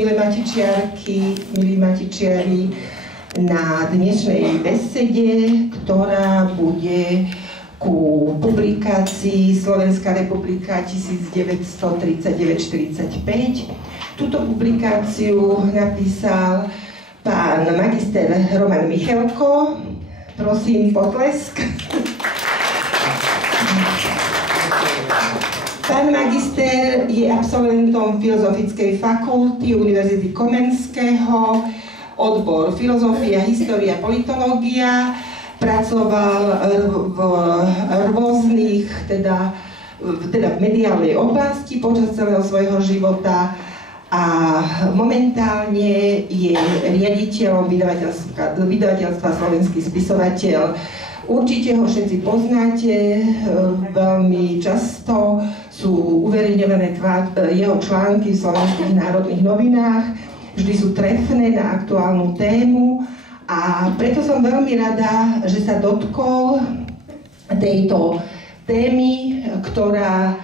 milé matičiarky, milí matičiari, na dnešnej besede, ktorá bude ku publikácii Slovenská republika 1939-45. Túto publikáciu napísal pán magister Roman Michelko. Prosím, potlesk. Pán magister je absolventom Filozofickej fakulty Univerzity Komenského, odbor filozofia, história, politológia, pracoval v rôznych, teda v mediálnej oblasti počas celého svojho života a momentálne je riaditeľom vydavateľstva Slovenský spisovateľ. Určite ho všetci poznáte, veľmi často sú uverejňované jeho články v Slovenských národných novinách, vždy sú trefné na aktuálnu tému a preto som veľmi rada, že sa dotkol tejto témy, ktorá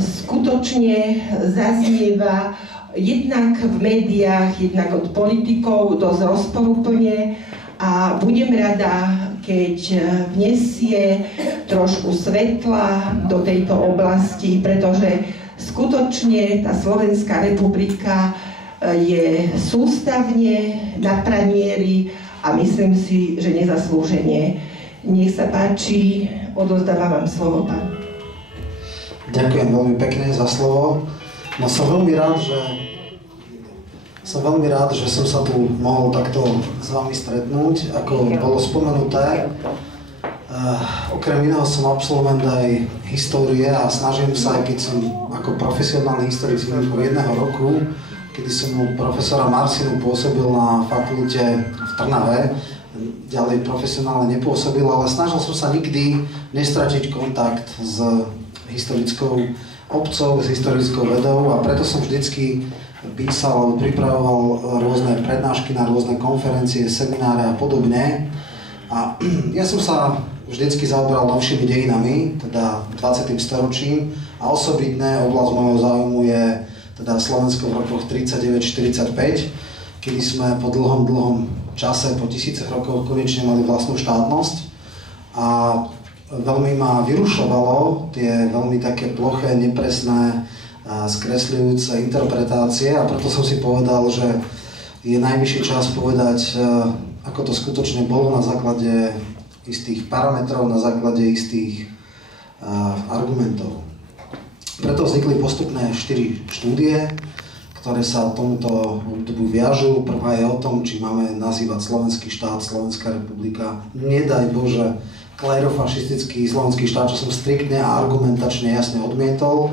skutočne zaznieva jednak v médiách, jednak od politikov dosť rozporuplne a budem rada, keď vnesie trošku svetla do tejto oblasti, pretože skutočne tá Slovenská republika je sústavne na pranieri a myslím si, že nezaslúžene. Nech sa páči, odovzdávam vám slovo, pán. Ďakujem veľmi pekne za slovo. No som veľmi rád, že som sa tu mohol takto s vami stretnúť. Ako bolo spomenuté, okrem iného som absolvent aj histórie a snažím sa, aj keď som ako profesionálny historik výnimkou 1 roku, kedy som u profesora Marsinu pôsobil na fakulte v Trnave, ďalej profesionálne nepôsobil, ale snažil som sa nikdy nestratiť kontakt s historickou obcov, s historickou vedou a preto som vždycky písal alebo pripravoval rôzne prednášky na rôzne konferencie, semináre a podobne. A ja som sa vždycky zaoberal novšími dejinami, teda 20. storočím a osobitné oblasť môjho záujmu je teda Slovensko v rokoch 39-45, kedy sme po dlhom čase, po tisícich rokov konečne mali vlastnú štátnosť a veľmi ma vyrušovalo tie veľmi také ploché, nepresné, skresľujúce interpretácie a preto som si povedal, že je najvyšší čas povedať, ako to skutočne bolo na základe istých parametrov, na základe istých argumentov. Preto vznikli postupné 4 štúdie, ktoré sa tomuto obdobu viažú. Prvá je o tom, či máme nazývať slovenský štát, Slovenská republika, nedaj Bože, klerofašistický slovenský štát, čo som striktne a argumentačne jasne odmietol.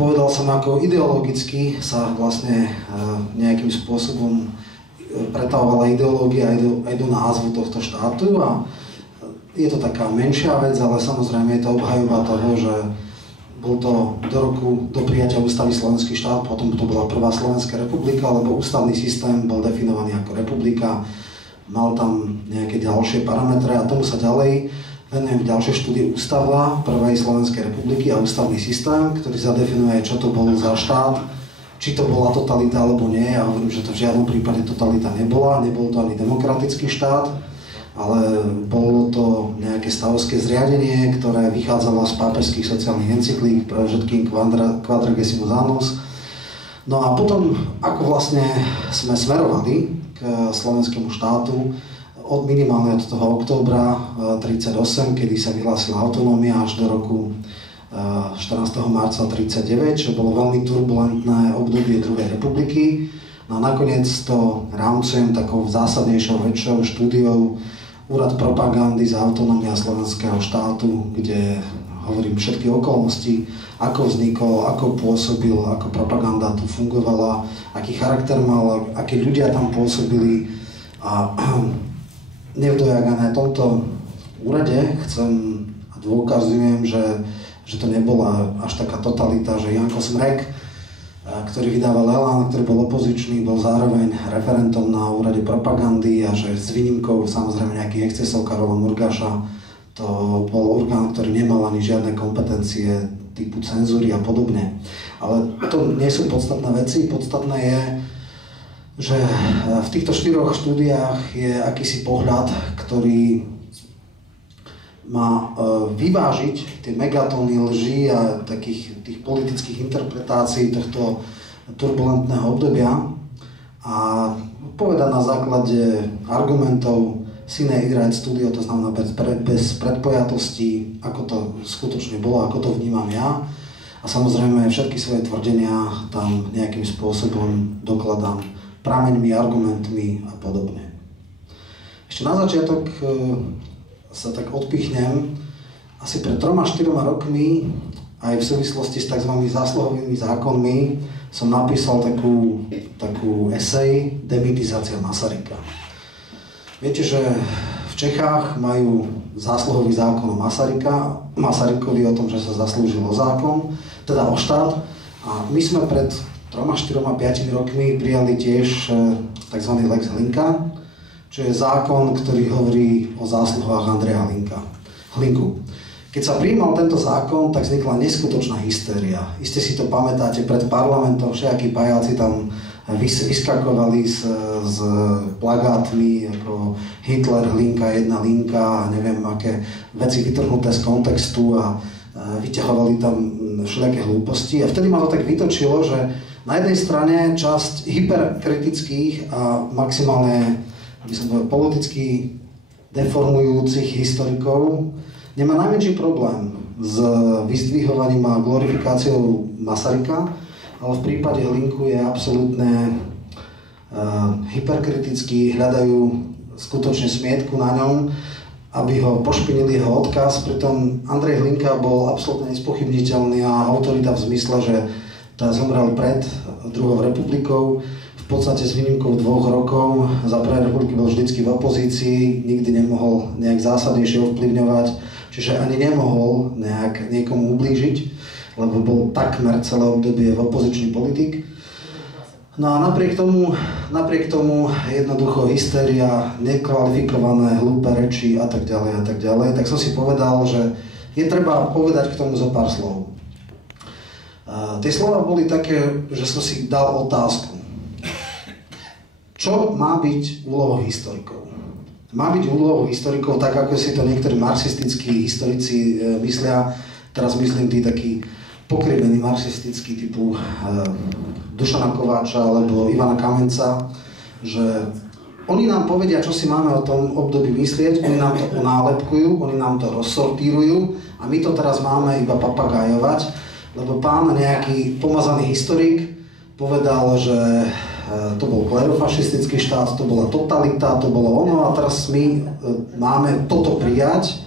Povedal som, ako ideologicky sa vlastne nejakým spôsobom pretavovala ideológia aj do názvu tohto štátu a je to taká menšia vec, ale samozrejme je to obhajoba toho, že bol to do prijatia ústavy Slovenský štát, potom to bola prvá Slovenská republika, lebo ústavný systém bol definovaný ako republika, mal tam nejaké ďalšie parametre a tomu sa ďalej venujem v ďalšej štúdii Ústava prvej Slovenskej republiky a ústavný systém, ktorý zadefinuje, čo to bol za štát, či to bola totalita alebo nie. Ja hovorím, že to v žiadnom prípade totalita nebola, nebol to ani demokratický štát, ale bolo to nejaké stavovské zriadenie, ktoré vychádzalo z pápežských sociálnych encyklík, pre všetkým Quadragesimus Annus. No a potom, ako vlastne sme smerovali k slovenskému štátu, od minimálne od toho októbra 1938, kedy sa vyhlásila autonómia, až do roku 14. marca 1939, čo bolo veľmi turbulentné obdobie druhej republiky. No a nakoniec to rámcujem takou zásadnejšou, väčšou štúdiou Úrad propagandy za autonómia slovenského štátu, kde hovorím všetky okolnosti, ako vznikol, ako pôsobil, ako propaganda tu fungovala, aký charakter mal, akí ľudia tam pôsobili a nevdojak na tomto úrade chcem a dôkazujem, že to nebola až taká totalita, že Janko Smrek, ktorý vydával Elan, ktorý bol opozičný, bol zároveň referentom na úrade propagandy a že s výnimkou samozrejme nejakých excesov Karola Murgáša, to bol orgán, ktorý nemal ani žiadne kompetencie typu cenzúry a podobne. Ale to nie sú podstatné veci. Podstatné je, že v týchto 4 štúdiách je akýsi pohľad, ktorý má vyvážiť tie megatóny lží a takých tých politických interpretácií tohto turbulentného obdobia a povedať na základe argumentov sine ira et studio, to znamená bez predpojatosti, ako to skutočne bolo, ako to vnímam ja. A samozrejme všetky svoje tvrdenia tam nejakým spôsobom dokladám prameňmi, argumentmi a podobne. Ešte na začiatok sa tak odpichnem. Asi pred 3-4 rokmi, aj v súvislosti s tzv. Zásluhovými zákonmi, som napísal takú esej Demytizácia Masaryka. Viete, že v Čechách majú zásluhový zákon o Masarykovi o tom, že sa zaslúžil o zákon, teda o štát. A my sme pred 3, 4, 5 rokmi prijali tiež tzv. Lex Hlinka, čo je zákon, ktorý hovorí o zásluhách Andreja Hlinku. Keď sa prijímal tento zákon, tak vznikla neskutočná hystéria. Iste si to pamätáte, pred parlamentom všetkí pajáci tam vyskakovali s plagátmi ako Hitler, Hlinka, jedna linka a neviem aké veci vytrhnuté z kontextu a vyťahovali tam všelijaké hlúposti. A vtedy ma to tak vytočilo, že na jednej strane časť hyperkritických a maximálne politicky deformujúcich historikov nemá najmenší problém s vyzdvihovaním a glorifikáciou Masaryka, ale v prípade Hlinku je absolútne hyperkritický, hľadajú skutočne smietku na ňom, aby ho pošpinili jeho odkaz. Pritom Andrej Hlinka bol absolútne nespochybniteľný a autorita v zmysle, že zomrel pred druhou republikou. V podstate s výnimkou 2 rokov za prvej republiky bol vždycky v opozícii, nikdy nemohol nejak zásadnejšie ovplyvňovať, čiže ani nemohol nejak niekomu ublížiť, lebo bol takmer celé obdobie v opozičný politik. No a napriek tomu jednoducho hystéria, nekvalifikované, hlúpe reči a tak ďalej, tak som si povedal, že je treba povedať k tomu zo pár slov. Tie slova boli také, že som si dal otázku. Čo má byť úlohou historikov? Má byť úlohou historikov tak, ako si to niektorí marxistickí historici myslia, teraz myslím tí takí pokrivení marxistickí typu Dušana Kováča alebo Ivana Kamenca, že oni nám povedia, čo si máme o tom období myslieť, oni nám to unálepkujú, oni nám to rozsortírujú a my to teraz máme iba papagájovať, lebo pán nejaký pomazaný historik povedal, že to bol klerofašistický štát, to bola totalita, to bolo ono a teraz my máme toto prijať,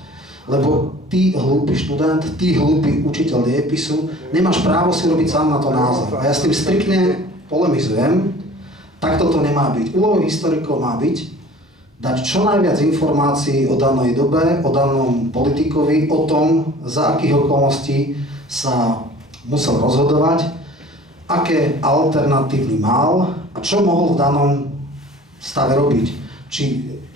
lebo ty hlúpy študent, ty hlúpy učiteľ dejepisu, nemáš právo si robiť sám na to názor. A ja s tým striktne polemizujem, tak toto nemá byť. Úlohou historikov má byť dať čo najviac informácií o danej dobe, o danom politikovi, o tom, za akých okolností sa musel rozhodovať, aké alternatívy mal a čo mohol v danom stave robiť. Či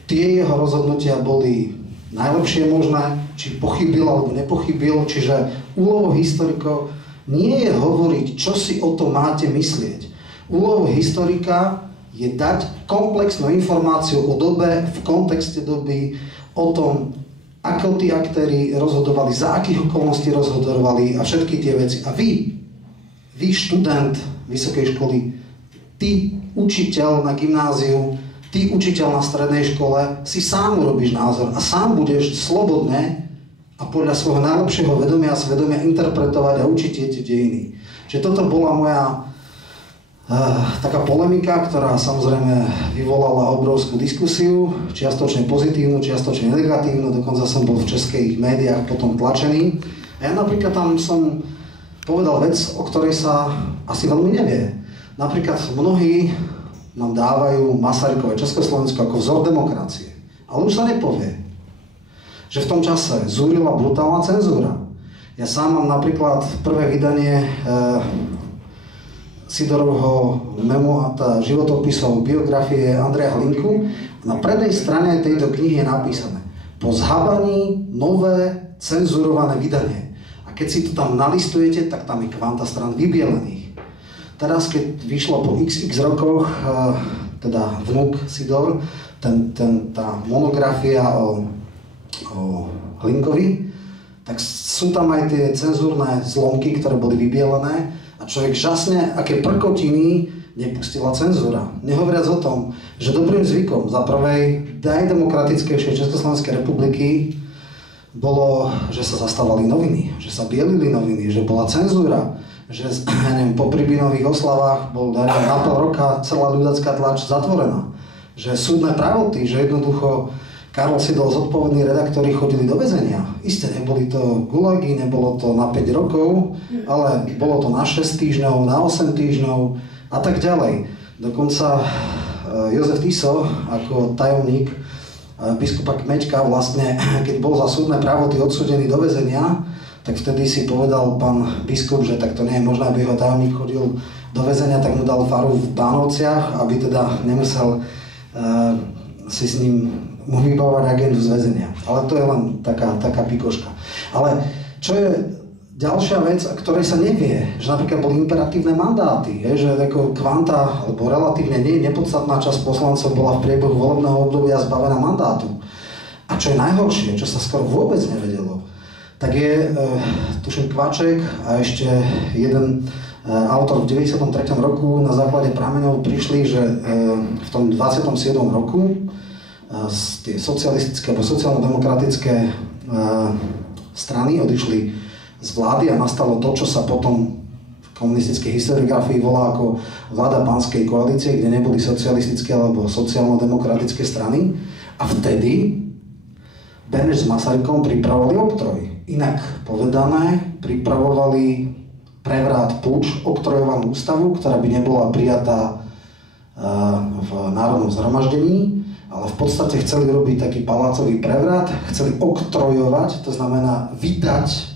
tie jeho rozhodnutia boli najlepšie možné, či pochybil alebo nepochybil, čiže úlohou historikov nie je hovoriť, čo si o tom máte myslieť. Úlohou historika je dať komplexnú informáciu o dobe, v kontexte doby, o tom, ako tí aktéri rozhodovali, za akých okolností rozhodovali a všetky tie veci. A vy študent vysokej školy, ty učiteľ na gymnáziu, ty učiteľ na strednej škole, si sám urobíš názor a sám budeš slobodne a podľa svojho najlepšieho vedomia a svedomia interpretovať a učiť tie dejiny. Čiže toto bola moja taká polemika, ktorá samozrejme vyvolala obrovskú diskusiu, čiastočne pozitívnu, čiastočne negatívnu, dokonca som bol v českých médiách potom tlačený. A ja napríklad tam som povedal vec, o ktorej sa asi veľmi nevie. Napríklad mnohí nám dávajú Masarykové Československo ako vzor demokracie. Ale už sa nepovie, že v tom čase zúrila brutálna cenzúra. Ja sám mám napríklad prvé vydanie Sidorovho životopisov biografie Andreja Hlinku. Na prednej strane tejto knihy je napísané: po zhabaní nové cenzurované vydanie. A keď si to tam nalistujete, tak tam je kvanta strán vybielených. Teraz, keď vyšlo po XX rokoch, teda vnuk Sidor, tá monografia o Hlinkovi, tak sú tam aj tie cenzúrne zlomky, ktoré boli vybielené a človek žasne, aké prkotiny nepustila cenzúra. Nehovoriac o tom, že dobrým zvykom za prvej najdemokratickejšej Československej republiky bolo, že sa zastávali noviny, že sa bielili noviny, že bola cenzúra, že po Pribinových oslavách bol na pol roka celá ľudacká tlač zatvorená. Že súdne pravoty, že jednoducho Karol Sidol, zodpovední redaktori, chodili do väzenia. Isté, neboli to gulagy, nebolo to na 5 rokov, ale bolo to na 6 týždňov, na 8 týždňov a tak ďalej. Dokonca Jozef Tiso ako tajomník biskupa Kmeďka vlastne, keď bol za súdne pravoty odsúdený do väzenia, tak vtedy si povedal pán biskup, že tak to nie je možné, aby jeho tajomník chodil do väzenia, tak mu dal faru v Bánovciach, aby teda nemusel si s ním vybavovať agendu z väzenia. Ale to je len taká pikoška. Ale čo je ďalšia vec, o ktorej sa nevie, že napríklad boli imperatívne mandáty, že ako kvanta, alebo relatívne nepodstatná časť poslancov bola v priebehu volebného obdobia zbavená mandátu. A čo je najhoršie, čo sa skoro vôbec nevedelo, tak je, tuším, Kvaček a ešte jeden autor v 93. roku na základe prameňov prišli, že v tom 27. roku tie socialistické alebo sociálno-demokratické strany odišli z vlády a nastalo to, čo sa potom v komunistickej historiografii volá ako vláda Panskej koalície, kde neboli socialistické alebo sociálno-demokratické strany. A vtedy Beneš s Masarykom pripravovali oktroj. Inak povedané, pripravovali prevrat, puč, oktrojovanú ústavu, ktorá by nebola prijatá v národnom zhromaždení, ale v podstate chceli robiť taký palácový prevrat, chceli oktrojovať, to znamená vydať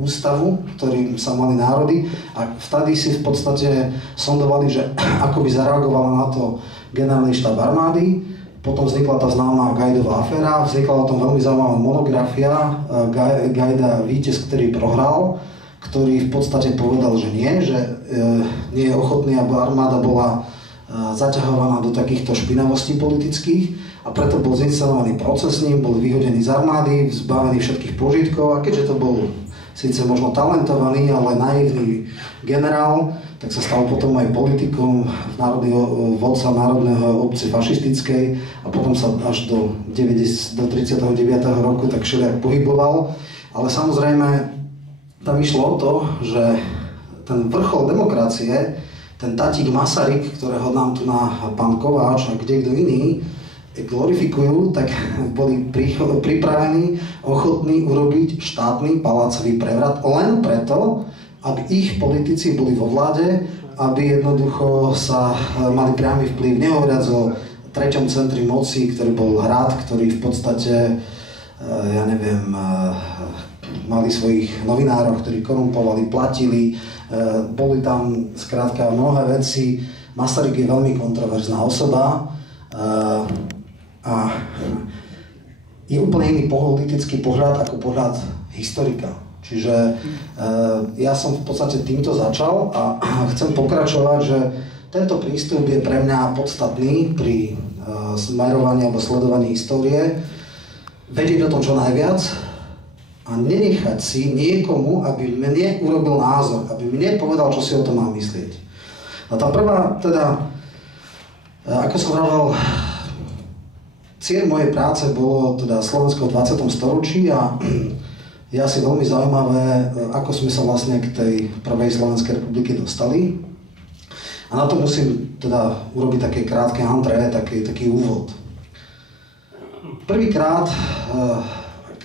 ústavu, ktorým sa mali národy, a vtedy si v podstate sondovali, že ako by zareagovala na to generálny štáb armády. Potom vznikla tá známa Gajdová aféra, vznikla o tom veľmi zaujímavá monografia Gajda víťaz, ktorý prohral, ktorý v podstate povedal, že nie je ochotný, aby armáda bola zaťahovaná do takýchto špinavostí politických, a preto bol zinscenovaný proces s ním, bol vyhodený z armády, zbavený všetkých požitkov, a keďže to bol síce možno talentovaný, ale naivný generál, tak sa stal potom aj politikom, vodca národného obce fašistickej, a potom sa až do 39. roku tak všelijak pohyboval. Ale samozrejme, tam išlo o to, že ten vrchol demokracie, ten tatík Masaryk, ktorého nám tu na pán Kováč a kto iný glorifikujú, tak boli pripravení, ochotní urobiť štátny palácový prevrat len preto, aby ich politici boli vo vláde, aby jednoducho sa mali priamy vplyv, nehovoriac o treťom centri moci, ktorý bol Hrad, ktorý v podstate, mali svojich novinárov, ktorí korumpovali, platili, boli tam skrátka mnohé veci. Masaryk je veľmi kontroverzná osoba a je úplne iný politický pohľad ako pohľad historika. Čiže ja som v podstate týmto začal a chcem pokračovať, že tento prístup je pre mňa podstatný pri smerovaní alebo sledovaní histórie. Vedieť o tom čo najviac a nenechať si niekomu, aby mne urobil názor, aby mne povedal, čo si o tom mám myslieť. A tá prvá, teda, ako som vravel, cieľ mojej práce bolo teda Slovensko v 20. storočí a je asi veľmi zaujímavé, ako sme sa vlastne k tej prvej Slovenskej republiky dostali. A na to musím teda urobiť také krátke antré, taký úvod. Prvýkrát,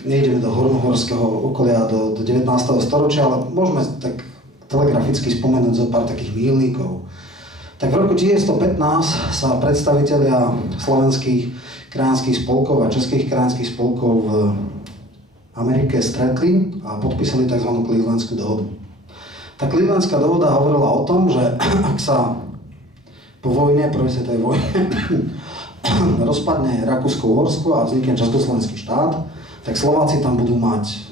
nejdeme do hornohorského okolia, do 19. storočia, ale môžeme tak telegraficky spomenúť zo pár takých míľnikov. Tak v roku 1915 sa predstavitelia slovenských krajanských spolkov a českých krajanských spolkov v Amerike stretli a podpísali tzv. Clevelandskú dohodu. Tá Clevelandská dohoda hovorila o tom, že ak sa po vojne, prvej svetovej vojne, rozpadne Rakúsko-Uhorsko a vznikne Československý štát, tak Slováci tam budú mať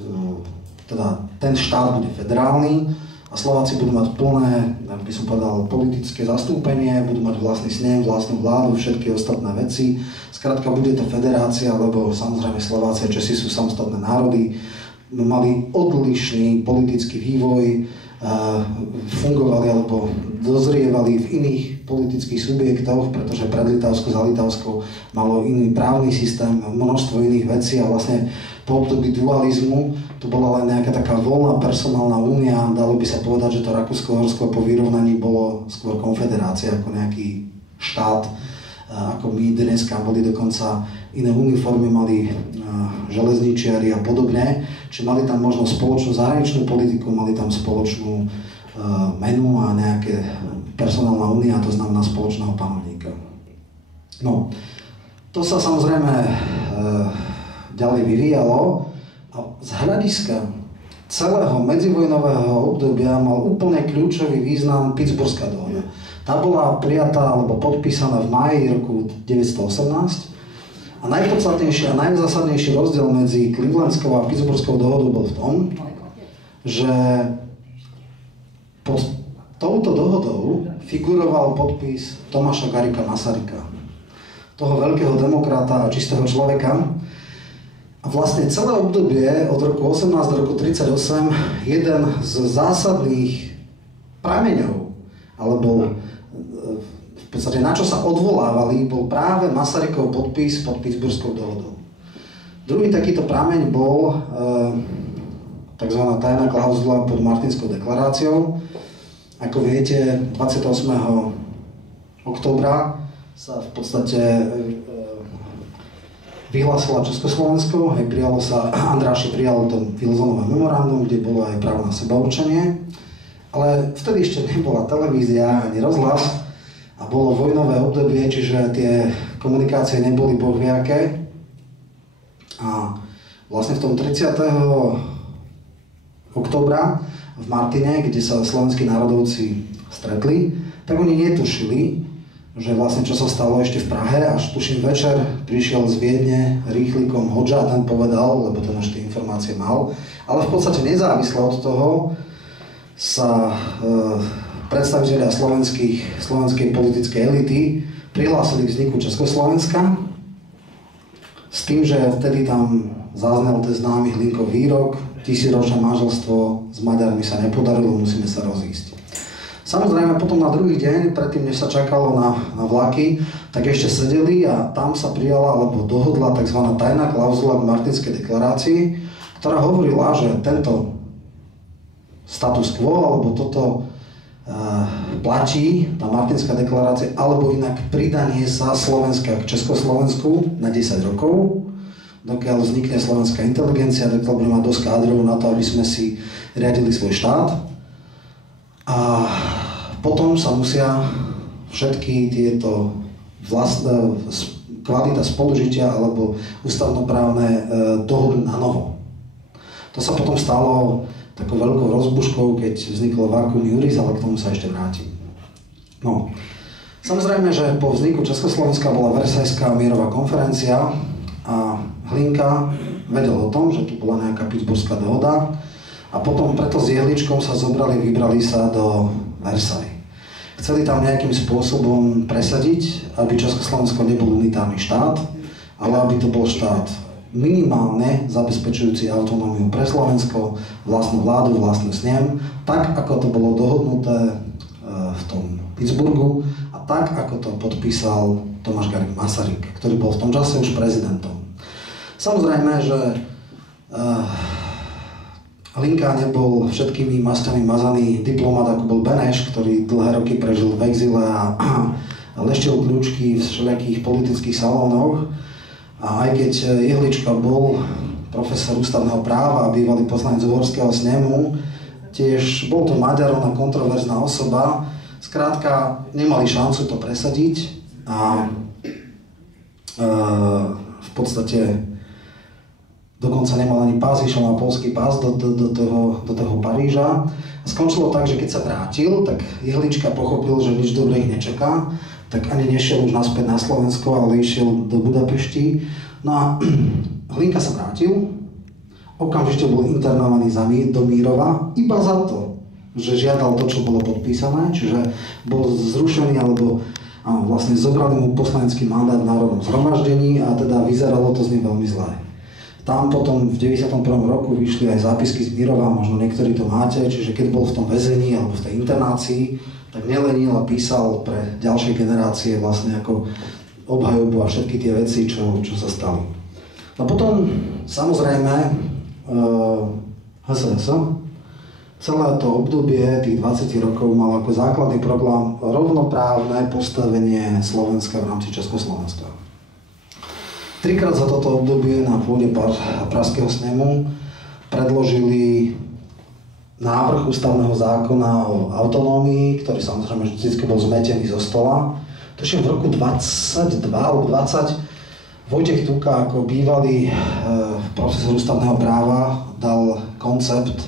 teda ten štát bude federálny a Slováci budú mať plné, ak by som povedal, politické zastúpenie, budú mať vlastný snem, vlastnú vládu, všetky ostatné veci. Skrátka, bude to federácia, lebo samozrejme Slováci a Česi sú samostatné národy, mali odlišný politický vývoj, fungovali alebo dozrievali v iných politických subjektoch, pretože pred Litavskou za Litavskou malo iný právny systém, množstvo iných vecí a vlastne po období dualizmu to bola len nejaká taká voľná personálna únia, dalo by sa povedať, že to Rakúsko-Uhorsko po vyrovnaní bolo skôr konfederácia ako nejaký štát, ako my dneska boli dokonca iné uniformy, mali železničiari a podobne, čiže mali tam možno spoločnú zahraničnú politiku, mali tam spoločnú menu a nejaké personálna únia, to znamená spoločného panovníka. No, to sa samozrejme ďalej vyvíjalo a z hľadiska celého medzivojnového obdobia mal úplne kľúčový význam Pittsburghská dohoda. Tá bola prijatá alebo podpísaná v máji roku 1918 a najpodstatnejší a najzásadnejší rozdiel medzi Clevelandskou a Pittsburghskou dohodou bol v tom, že pod touto dohodou figuroval podpis Tomáša Garrigua Masaryka, toho veľkého demokrata a čistého človeka. A vlastne celé obdobie od roku 18 do roku 38 jeden z zásadných prameňov, alebo v podstate na čo sa odvolávali, bol práve Masarykov podpis pod Pittsburghskou dohodou. Druhý takýto prameň bol tzv. Tajná klauzula pod Martinskou deklaráciou. Ako viete, 28. októbra sa v podstate vyhlásila Československo, aj prijalo sa, Andráši prijal to Wilsonové memorandum, kde bolo aj právo na sebaurčenie, ale vtedy ešte nebola televízia ani rozhlas a bolo vojnové obdobie, čiže tie komunikácie neboli bohviaké a vlastne v tom 30. októbra v Martine, kde sa slovenskí národovci stretli, tak oni netušili, že vlastne čo sa stalo ešte v Prahe, až tuším večer prišiel z Viedne rýchlikom Hodža a ten povedal, lebo ten už tie informácie mal, ale v podstate nezávisle od toho sa predstavitelia slovenskej politickej elity prihlásili k vzniku Československa s tým, že vtedy tam zaznel ten známy Hlinkov výrok: tisícročné manželstvo s Maďarmi sa nepodarilo, musíme sa rozísť. Samozrejme, potom na druhý deň, predtým než sa čakalo na vlaky, tak ešte sedeli a tam sa prijala alebo dohodla tzv. Tajná klauzula k Martinskej deklarácii, ktorá hovorila, že tento status quo alebo toto platí, tá Martinská deklarácia, alebo inak pridanie sa Slovenska k Československu na 10 rokov, dokiaľ vznikne slovenská inteligencia, dokiaľ budeme mať dosť kádrov na to, aby sme si riadili svoj štát. A potom sa musia všetky tieto kvalita spolužitia alebo ústavnoprávne dohodnúť na novo. To sa potom stalo takou veľkou rozbuškou, keď vzniklo Vacuum Juris, ale k tomu sa ešte vrátim. No, samozrejme, že po vzniku Československa bola Versajská mierová konferencia a Hlinka vedel o tom, že tu bola nejaká Pittsburghská dohoda. A potom preto s Jehličkom sa vybrali sa do Versailles. Chceli tam nejakým spôsobom presadiť, aby Československo nebol unitárny štát, ale aby to bol štát minimálne zabezpečujúci autonómiu pre Slovensko, vlastnú vládu, vlastnú snem, tak ako to bolo dohodnuté v tom Pittsburghu a tak ako to podpísal Tomáš Garrigue Masaryk, ktorý bol v tom čase už prezidentom. Samozrejme, že Hlinka nebol všetkými masťami mazaný diplomat, ako bol Beneš, ktorý dlhé roky prežil v exile a leštil kľúčky v všelijakých politických salónoch. A aj keď Jehlička bol profesor ústavného práva a bývalý poslanec Uhorského snemu, tiež bol to Maďar, ona kontroverzná osoba, skrátka nemali šancu to presadiť a v podstate dokonca nemal ani pás, išiel na poľský pás do toho Paríža. A skončilo tak, že keď sa vrátil, tak Jehlička pochopil, že nič dobré ich nečaká, tak ani nešiel už naspäť na Slovensko, ale išiel do Budapešti. No a Hlinka sa vrátil, okamžite bol internovaný do Mírova iba za to, že žiadal to, čo bolo podpísané, čiže bol zrušený alebo vlastne zobrali mu poslanecký mandát v Národnom zhromaždení a teda vyzeralo to z nej veľmi zle. Tam potom v 91. roku vyšli aj zápisky z Mírova, možno niektorí to máte, čiže keď bol v tom väzení alebo v tej internácii, tak nelenil a písal pre ďalšie generácie vlastne ako obhajobu a všetky tie veci, čo sa stali. No potom, samozrejme, HSS, celé to obdobie tých 20 rokov malo ako základný problém rovnoprávne postavenie Slovenska v rámci Československa. Trikrát za toto obdobie na pôde Pražského snemu predložili návrh ústavného zákona o autonómii, ktorý samozrejme vždy bol zmetený zo stola. Tuším v roku 22 alebo 20 Vojtech Tuka ako bývalý profesor ústavného práva dal koncept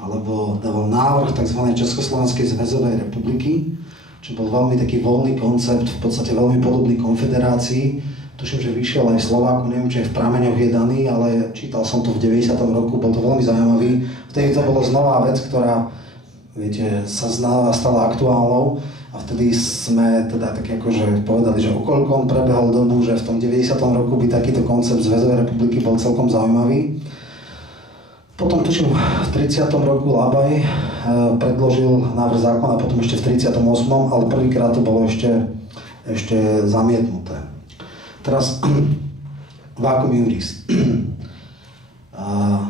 alebo dával návrh tzv. Československej zväzovej republiky, čo bol veľmi taký voľný koncept, v podstate veľmi podobný konfederácii. Tuším, že vyšiel aj v Slováku, neviem, či aj v Prameňoch je daný, ale čítal som to v 90. roku, bol to veľmi zaujímavý. Vtedy to bolo znova vec, ktorá, viete, sa stala aktuálnou. A vtedy sme teda tak akože povedali, že okoľko on prebehol dobu, že v tom 90. roku by takýto koncept Zväzovej republiky bol celkom zaujímavý. Potom tuším v 30. roku Lábaj predložil návrh zákona, potom ešte v 38., ale prvýkrát to bolo ešte zamietnuté. Teraz vákuum juris.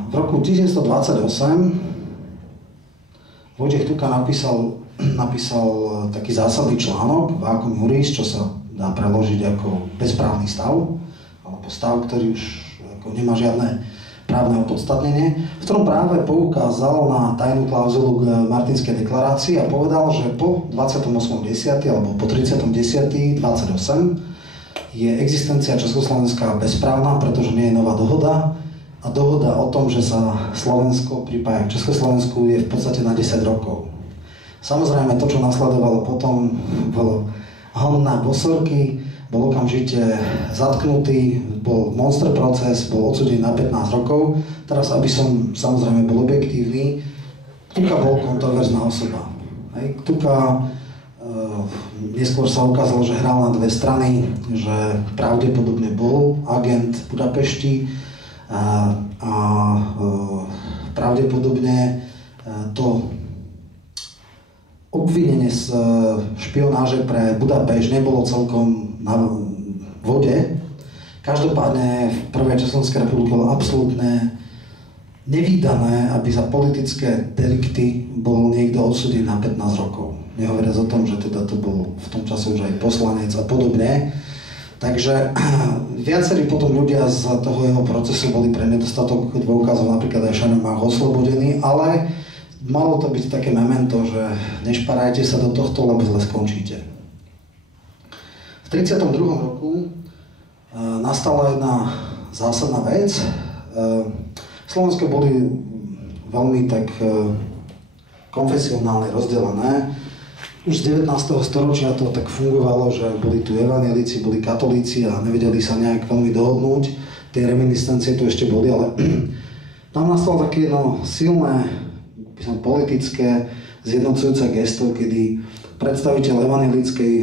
V roku 1928 Vojtech Tuka napísal taký zásadný článok Vákuum juris, čo sa dá preložiť ako bezprávny stav, alebo stav, ktorý už ako nemá žiadne právne opodstatnenie, v ktorom práve poukázal na tajnú klauzulu k Martinskej deklarácii a povedal, že po 28.10. alebo po 30.10.28 je existencia Československa bezprávna, pretože nie je nová dohoda a dohoda o tom, že sa Slovensko pripája k Československu je v podstate na 10 rokov. Samozrejme, to, čo nasledovalo potom, bolo hon na bosorky, bol okamžite zatknutý, bol monster proces, bol odsúdený na 15 rokov. Teraz, aby som samozrejme bol objektívny, Tuka bol kontroverzná osoba. Tuka neskôr sa ukázalo, že hral na dve strany, že pravdepodobne bol agent v Budapešti a pravdepodobne to obvinenie z špionáže pre Budapešť nebolo celkom na vode. Každopádne v prvej Československej republike bolo absolútne nevídané, aby za politické delikty bol niekto odsúdený na 15 rokov. Nehovoriac o tom, že teda to bol v tom čase už aj poslanec a podobne. Takže viacerí potom ľudia z toho jeho procesu boli pre nedostatok dôkazov, napríklad aj Šanemach oslobodený, ale malo to byť také memento, že nešparajte sa do tohto, lebo zle skončíte. V 32. roku nastala jedna zásadná vec. Slovensko boli veľmi tak konfesionálne rozdelené. Už z 19. storočia to tak fungovalo, že boli tu evanjelici, boli katolíci a nevedeli sa nejak veľmi dohodnúť. Tie reminiscencie tu ešte boli, ale tam nastalo také silné politické zjednocujúce gesto, kedy predstaviteľ evanjelickej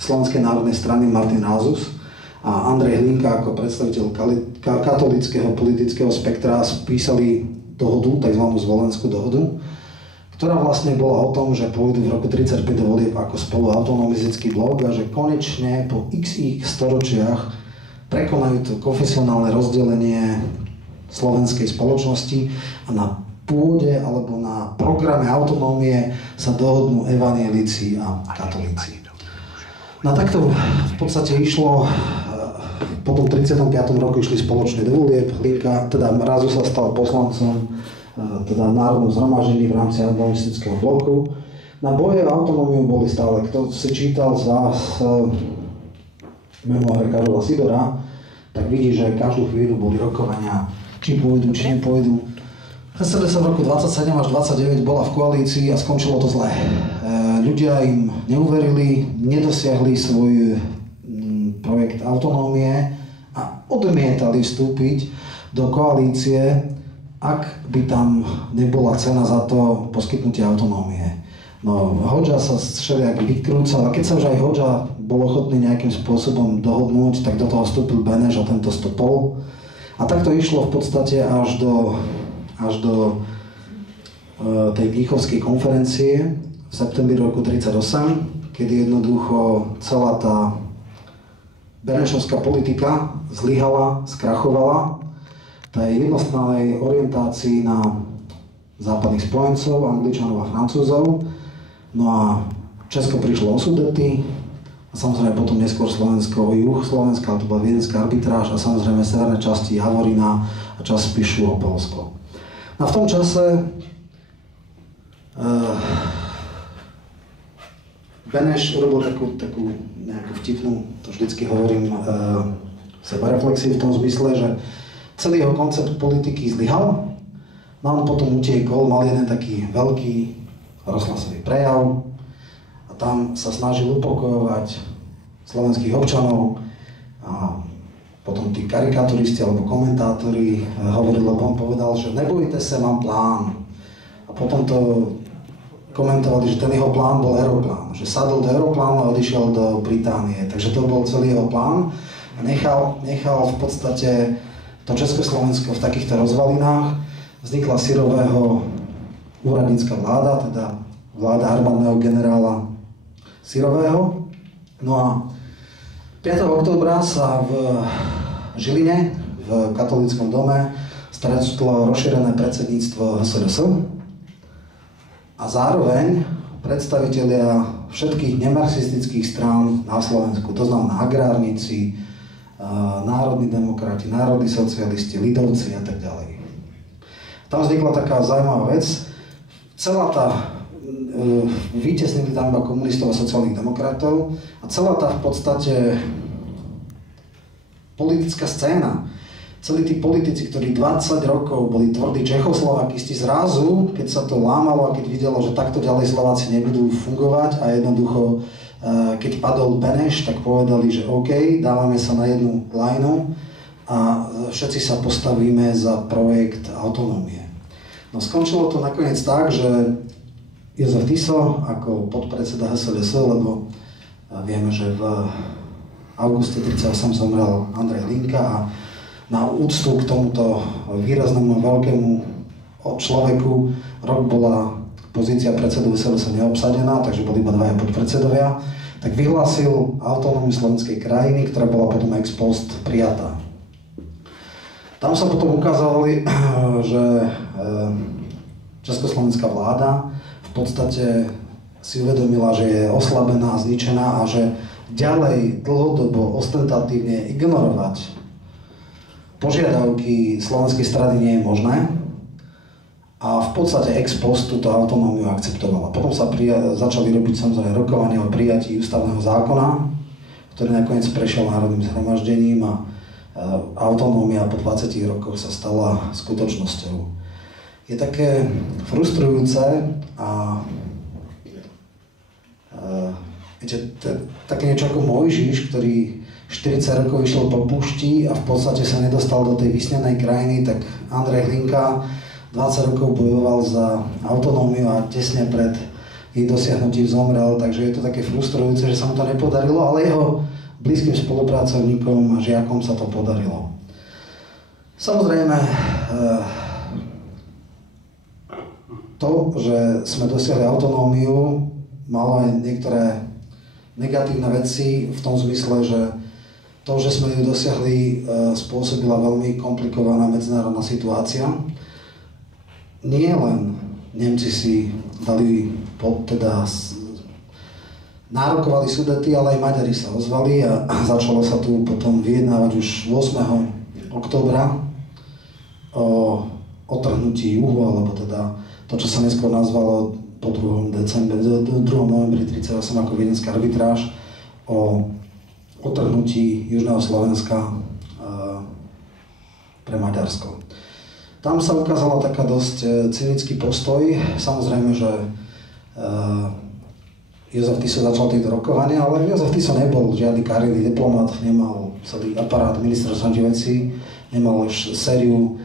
Slovenskej národnej strany Martin Rázus a Andrej Hlinka ako predstaviteľ katolického politického spektra spísali dohodu, tzv. Zvolenskú dohodu, ktorá vlastne bola o tom, že pôjdu v roku 1935 do volieb ako spoluautonomistický blok a že konečne po XX storočiach prekonajú to konfesionálne rozdelenie slovenskej spoločnosti a na pôde alebo na programe autonómie sa dohodnú evanjelici a katolíci. No takto v podstate išlo, po tom 35. roku išli spoločne do volieb, Hlinka, teda Rázus sa stal poslancom teda v Národnom zhromaždení v rámci autonomistického bloku. Na boje o autonómiu boli stále, kto si čítal z vás memoáre Karola Sidora, tak vidí, že každú chvíľu boli rokovania, či pôjdu, či nepôjdu. SLS v roku 27 až 29 bola v koalícii a skončilo to zle. Ľudia im neuverili, nedosiahli svoj projekt autonómie a odmietali vstúpiť do koalície ak by tam nebola cena za to poskytnutie autonómie. No, Hodža sa všelijak vykrúcal a keď sa už aj Hodža bol ochotný nejakým spôsobom dohodnúť, tak do toho vstúpil Beneš a tento stopol. A tak to išlo v podstate až do tej Mníchovskej konferencie v septembri roku 1938, kedy jednoducho celá tá benešovská politika zlyhala, skrachovala tej jednostrannej orientácii na západných spojencov, Angličanov a Francúzov. No a Česko prišlo o Sudety a samozrejme potom neskôr Slovensko o juh Slovenska, to bola viedenská arbitráž a samozrejme severné časti Javorina a časť Spišu o Poľsko. A v tom čase Beneš urobil takú nejakú vtipnú, to vždycky hovorím, sebareflexii v tom zmysle, že celý jeho koncept politiky zlyhal. No on potom utiekol, mal jeden taký veľký rozhlasový prejav a tam sa snažil upokojovať slovenských občanov a potom tí karikaturisti alebo komentátori hovorili, lebo on povedal, že nebojte sa, mám plán. A potom to komentovali, že ten jeho plán bol aeroplán, že sadol do aeroplánu a odišiel do Británie. Takže to bol celý jeho plán a nechal v podstate to Československo v takýchto rozvalinách. Vznikla Syrového úradnícka vláda, teda vláda armádneho generála Syrového. No a 5. októbra sa v Žiline, v katolíckom dome, stretlo rozšírené predsedníctvo HSLS a zároveň predstavitelia všetkých nemarxistických strán na Slovensku, to znamená agrárnici, národní demokrati, národní socialisti, lidovci a tak ďalej. Tam vznikla taká zaujímavá vec. Celá tá, vytiesnili tam iba komunistov a sociálnych demokratov a celá tá v podstate politická scéna, celí tí politici, ktorí 20 rokov boli tvrdí Čechoslovakisti, zrazu, keď sa to lámalo a keď videlo, že takto ďalej Slováci nebudú fungovať a jednoducho, keď padol Beneš, tak povedali, že OK, dávame sa na jednu lajnu a všetci sa postavíme za projekt autonómie. No skončilo to nakoniec tak, že Jozef Tiso ako podpredseda HSLS, lebo vieme, že v auguste 1938 zomrel Andrej Hlinka a na úctu k tomuto výraznému veľkému človeku rok bola pozícia predsedu HSLS neobsadená, takže boli iba dvaja podpredsedovia, tak vyhlásil autonómiu slovenskej krajiny, ktorá bola potom ex post prijatá. Tam sa potom ukázalo, že československá vláda v podstate si uvedomila, že je oslabená a zničená a že ďalej dlhodobo ostentatívne ignorovať požiadavky slovenskej strany nie je možné a v podstate ex post túto autonómiu akceptovala. Potom sa začali robiť samozrejme rokovania o prijatí ústavného zákona, ktorý nakoniec prešiel národným zhromaždením a autonómia po 20 rokoch sa stala skutočnosťou. Je také frustrujúce a viete, také niečo ako Mojžiš, ktorý 40 rokov išiel po púšti a v podstate sa nedostal do tej vysnenej krajiny, tak Andrej Hlinka 20 rokov bojoval za autonómiu a tesne pred jej dosiahnutím zomrel, takže je to také frustrujúce, že sa mu to nepodarilo, ale jeho blízkym spolupracovníkom a žiakom sa to podarilo. Samozrejme, to, že sme dosiahli autonómiu, malo aj niektoré negatívne veci v tom zmysle, že to, že sme ju dosiahli, spôsobila veľmi komplikovaná medzinárodná situácia. Nie len Nemci si dali nárokovali Sudety, ale aj Maďari sa ozvali a začalo sa tu potom vyjednávať už 8. októbra o otrhnutí juhu, alebo teda to, čo sa neskôr nazvalo po 2. novembri 1938 ako viedenská arbitráž o otrhnutí južného Slovenska pre Maďarsko. Tam sa ukázala taká dosť cynický postoj. Samozrejme, že Jozef Tiso začal tieto rokovania, ale Jozef Tiso nebol žiadny kariérny diplomat, nemal celý aparát ministerstva vecí, nemal už sériu